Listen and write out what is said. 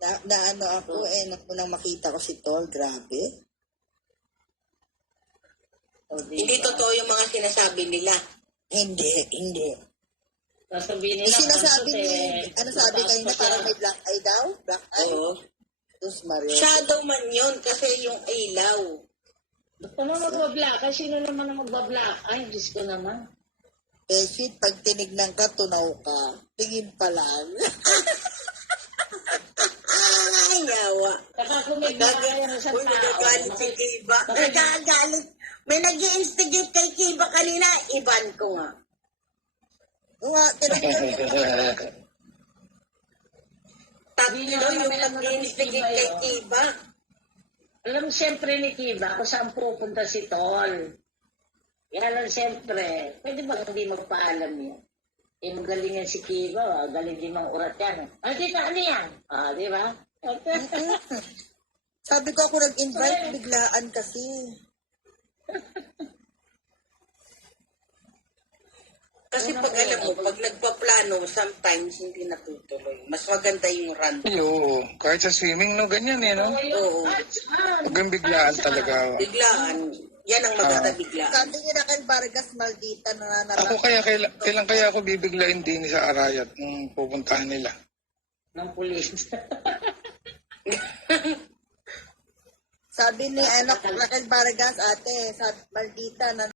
Na ano ako nang makita ko si Tol, grabe. Hindi totoo yung mga sinasabi nila. Hindi. Sasabihin nila, Sinasabi ni, ano sabi kayo na parang may black eye daw? Black eye? Oo. Diyos Mario. Shadow man yun kasi yung ilaw. Ba't naman magbablack? Kasi sino naman ang magbablack? Ay, Diyos ko naman. Eh, shit, pag tinignan ka, tunaw ka. Tingin pa lang. Ay, yawa. Saka kung may black eye ang isang Uy, tao. nagagalit si Kiba. Nagagalit. May nag-i-instigate kay Kiba kanina. Iban ko nga. Nga, tinignan ko. Tatlo yung nag-i-instigate kay Kiba. Alam siyempre ni Kiba kung saan pupunta si Tol. Kaya lang siyempre, pwede ba hindi magpaalam yan? Eh, magaling yan si Kiba, galing din mga urat yan. Tita, ano yan? Di ba? Sabi ko ako nag-invite, biglaan kasi. Kasi pag alam mo, pag nagpaplano, sometimes hindi natutuloy. Mas maganda yung run. Oo, kahit sa swimming, no, ganyan no? Oo. Huwag biglaan talaga. Biglaan. Yan ang maganda biglaan. Sabi niya na kay Vargas Maldita na Ako kailan kaya ako bibiglain din sa Arayat nung pupuntahan nila? Ng pulis. Sabi ni Raquel Vargas, ate, sabi Maldita na